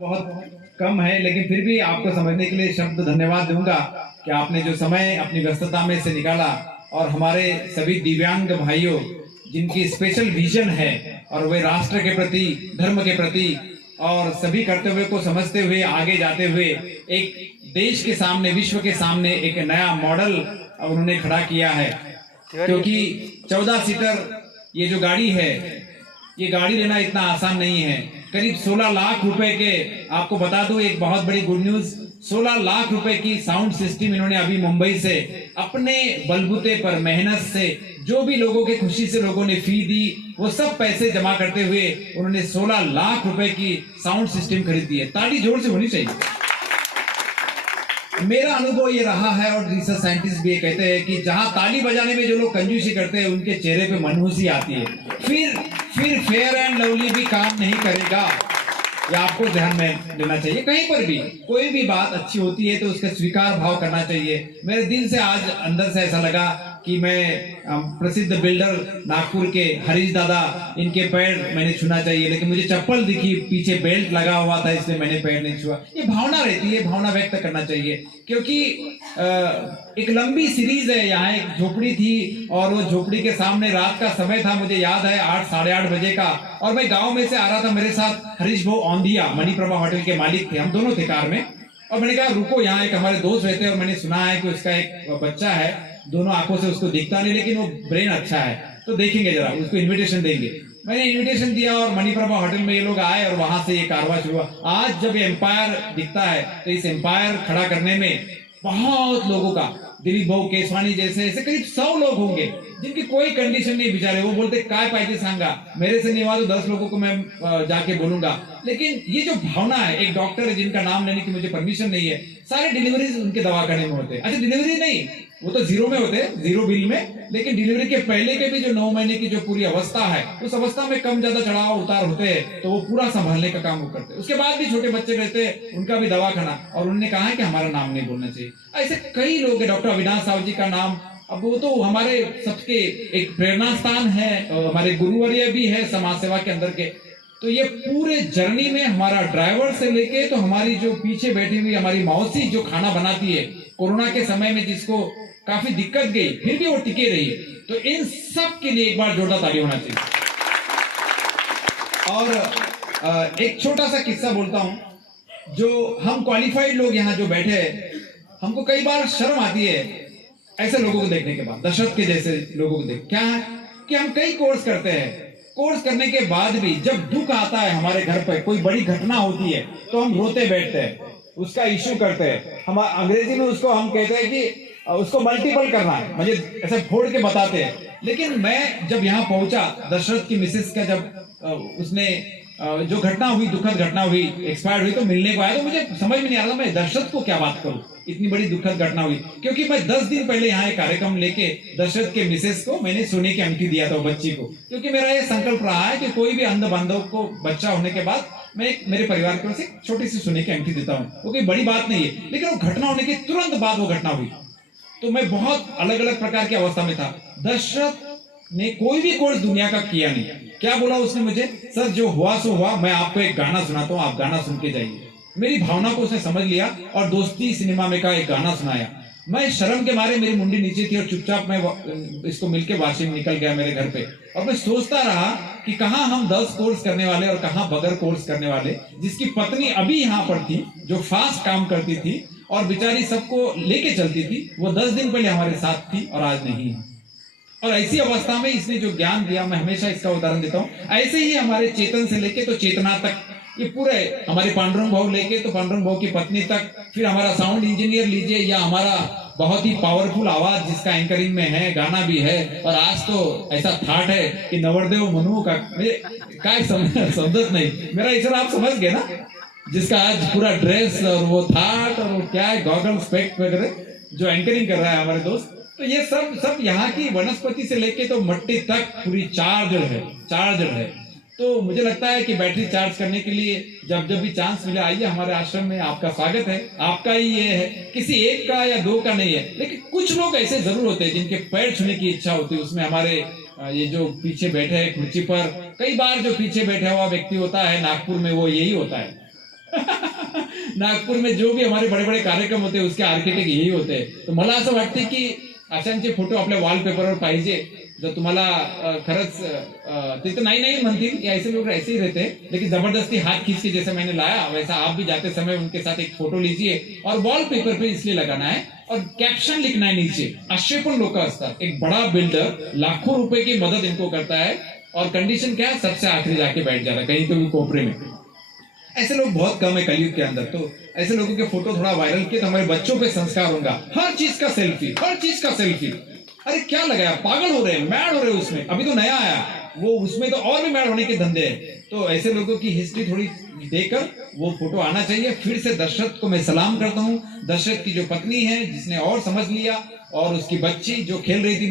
बहुत कम है, लेकिन फिर भी आपको समझने के लिए शब्द धन्यवाद दूंगा कि आपने जो समय अपनी व्यस्तता में से निकाला और हमारे सभी दिव्यांग भाइयों जिनकी स्पेशल विजन है और वे राष्ट्र के प्रति, धर्म के प्रति और सभी कर्तव्य को समझते हुए आगे जाते हुए एक देश के सामने, विश्व के सामने एक नया मॉडल उन्होंने खड़ा किया है। क्योंकि 14 सीटर ये जो गाड़ी है, ये गाड़ी लेना इतना आसान नहीं है। करीब 16 लाख रुपए के, आपको बता दूं एक बहुत बड़ी गुड न्यूज, 16 लाख रुपए की साउंड सिस्टम इन्होंने अभी मुंबई से अपने बलबूते पर मेहनत से, जो भी लोगों के खुशी से लोगों ने फी दी, वो सब पैसे जमा करते हुए उन्होंने 16 लाख रुपए की साउंड सिस्टम खरीद दी है। ताली जोर से होनी चाहिए। मेरा अनुभव ये रहा है और रिसर्च साइंटिस्ट भी ये कहते हैं कि जहां ताली बजाने में जो लोग कंजूसी करते हैं उनके चेहरे पे मनहूसी आती है। फिर फेयर एंड लवली भी काम नहीं करेगा। ये आपको ध्यान में लेना चाहिए। कहीं पर भी कोई भी बात अच्छी होती है तो उसका स्वीकार भाव करना चाहिए। मेरे दिल से आज अंदर से ऐसा लगा कि मैं प्रसिद्ध बिल्डर नागपुर के हरीश दादा, इनके पैर मैंने छूना चाहिए, लेकिन मुझे चप्पल दिखी, पीछे बेल्ट लगा हुआ था, इसलिए मैंने पैर नहीं छुआ। ये भावना रहती है, भावना व्यक्त करना चाहिए। क्योंकि एक लंबी सीरीज है। यहाँ एक झोपड़ी थी और वो झोपड़ी के सामने रात का समय था, मुझे याद है 8 साढ़े 8 बजे का, और मैं गाँव में से आ रहा था। मेरे साथ हरीश भाऊ औंधिया, मणिप्रभा होटल के मालिक थे, हम दोनों थे कार में। और मैंने कहा रुको, यहाँ एक हमारे दोस्त रहते हैं और मैंने सुना है कि उसका एक बच्चा है, दोनों आंखों से उसको दिखता नहीं, लेकिन वो ब्रेन अच्छा है, तो देखेंगे जरा, उसको इनविटेशन देंगे। मैंने इनविटेशन दिया और मणिप्रभा होटल में ये लोग आए और वहां से ये कारवां शुरू हुआ। आज जब ये एम्पायर दिखता है तो इस एम्पायर खड़ा करने में बहुत लोगों का, दिलीप भाऊ केसवानी जैसे ऐसे करीब 100 लोग होंगे जिनकी कोई कंडीशन नहीं। बेचारे वो बोलते काय पाइजे सांगा, मेरे से नहीं हुआ तो 10 लोगों को मैं जाके बोलूंगा। लेकिन ये जो भावना है, एक डॉक्टर है जिनका नाम लेने की मुझे परमिशन नहीं है, सारे डिलीवरीज उनके दवाखाने में होते हैं। अच्छा, डिलीवरी नहीं, वो तो जीरो में होते हैं, जीरो बिल में, लेकिन डिलीवरी के पहले के भी जो 9 महीने की जो पूरी अवस्था है, उस अवस्था में कम ज्यादा चढ़ाव उतार होते हैं, तो वो पूरा संभालने का काम वो करते हैं। उसके बाद भी छोटे बच्चे रहते हैं, उनका भी दवाखाना, और उन्होंने कहा है कि हमारा नाम नहीं बोलना चाहिए। ऐसे कई लोग हैं। डॉक्टर अविनाश साहू जी का नाम, अब वो तो हमारे सबके एक प्रेरणा स्थान है, हमारे गुरुवर्य भी है समाज सेवा के अंदर के। तो ये पूरे जर्नी में हमारा ड्राइवर से लेके तो हमारी जो पीछे बैठी हुई हमारी मौसी जो खाना बनाती है, कोरोना के समय में जिसको काफी दिक्कत गई, फिर भी वो टिके रही, तो इन सब के लिए एक बार जोरदार ताली होना चाहिए। और एक छोटा सा किस्सा बोलता हूं, जो हम क्वालिफाइड लोग यहाँ जो बैठे हैं, हमको कई बार शर्म आती है ऐसे लोगों को देखने के बाद, दशरथ के जैसे लोगों को देख। क्या है कि हम कई कोर्स करते हैं, कोर्स करने के बाद भी जब दुख आता है हमारे घर पर, कोई बड़ी घटना होती है, तो हम रोते बैठते हैं, उसका इश्यू करते हैं। हम अंग्रेजी में उसको हम कहते हैं कि उसको मल्टीपल करना है, मुझे ऐसे फोड़ के बताते हैं। लेकिन मैं जब यहाँ पहुंचा, दशरथ की मिसेस का जब उसने जो घटना हुई, दुखद घटना हुई, एक्सपायर हुई, तो मिलने को आया, तो मुझे समझ में नहीं आ रहा मैं दशरथ को क्या बात करूं, इतनी बड़ी दुखद घटना हुई। क्योंकि मैं 10 दिन पहले यहाँ एक कार्यक्रम लेके दशरथ के मिसेस को मैंने सोने की अंगूठी दिया था बच्ची को। क्योंकि मेरा ये संकल्प रहा है कि कोई भी अंध बांधव को बच्चा होने के बाद मैं मेरे परिवार की ओर से छोटी सी सोने की अंगूठी देता हूँ। वो कोई बड़ी बात नहीं है, लेकिन वो घटना होने के तुरंत बाद वो घटना हुई, तो मैं बहुत अलग अलग प्रकार की अवस्था में था। दशरथ ने कोई भी कोर्स दुनिया का किया नहीं। क्या बोला उसने मुझे, सर जो हुआ सो हुआ, मैं आपको एक गाना सुनाता हूँ, आप गाना सुन के जाइए। मेरी भावना को उसने समझ लिया और दोस्ती सिनेमा में का एक गाना सुनाया। मैं शर्म के मारे, मेरी मुंडी नीचे थी और चुपचाप मैं इसको मिलके वाशिंग निकल गया मेरे घर पे। और मैं सोचता रहा कि कहाँ हम 10 कोर्स करने वाले और कहाँ बगैर कोर्स करने वाले, जिसकी पत्नी अभी यहाँ पर थी, जो फास्ट काम करती थी और बेचारी सबको लेके चलती थी, वो 10 दिन पहले हमारे साथ थी और आज नहीं है। और ऐसी अवस्था में इसने जो ज्ञान दिया, मैं हमेशा इसका उदाहरण देता हूँ। ऐसे ही हमारे चेतन से लेके तो चेतना तक, ये पूरे हमारे पांडुरंग भाऊ लेके तो पांडुरंग भाऊ की पत्नी तक, फिर हमारा साउंड इंजीनियर लीजिए, या हमारा बहुत ही पावरफुल आवाज जिसका एंकरिंग में है, गाना भी है, और आज तो ऐसा थाट है कि नवरदेव मनु का काय समझत नहीं, मेरा इशारा आप समझ गए ना, जिसका आज पूरा ड्रेस और वो थाट और वो क्या है, गॉगल स्पेक्ट वगैरह जो एंकरिंग कर रहा है हमारे दोस्त। तो ये सब यहाँ की वनस्पति से लेके तो मट्टी तक पूरी चार्जर है। तो मुझे लगता है कि बैटरी चार्ज करने के लिए जब भी चांस मिले, आइए हमारे आश्रम में, आपका स्वागत है। आपका ही ये है, किसी एक का या 2 का नहीं है, लेकिन कुछ लोग ऐसे जरूर होते हैं जिनके पैर छूने की इच्छा होती है। उसमें हमारे ये जो पीछे बैठे हैं कुर्सी पर, कई बार जो पीछे बैठा हुआ व्यक्ति होता है नागपुर में, वो यही होता है। नागपुर में जो भी हमारे बड़े बड़े कार्यक्रम होते उसके आर्किटेक्ट यही होते. तर मला असं वाटते की अशांचे फोटो आपल्या वॉलपेपरवर पाहिजे. जर तुम्हाला खरंच ते तर नहीं म्हणतील, ऐसे लोग ऐसे ही रहते हैं, लेकिन जबरदस्ती हाथ खींच के जैसे मैंने लाया वैसा आप भी जाते समय उनके साथ एक फोटो लीजिए और वॉलपेपर पे इसलिए लगाना है और कैप्शन लिखना है नीचे. असे पण लोक असतात. एक बड़ा बिल्डर लाखों रुपए की मदद इनको करता है और कंडीशन क्या है, सबसे आखिरी जाके बैठ जाता है कहीं तो भी कोपरे में. ऐसे लोग बहुत कम है कलयुग के अंदर. तो ऐसे लोगों के फोटो थोड़ा वायरल किए तो हमारे बच्चों पे संस्कार होगा. हर चीज का सेल्फी, हर चीज का सेल्फी. अरे क्या लगाया, पागल हो रहे हैं, मैड हो रहे हैं. उसमें अभी तो नया आया वो, उसमें तो और भी मैड होने के धंधे हैं. तो ऐसे लोगों की हिस्ट्री थोड़ी देकर वो फोटो आना चाहिए. फिर से दशरथ को मैं सलाम करता हूँ. दशरथ की जो पत्नी है जिसने और समझ लिया, और उसकी बच्ची जो खेल रही थी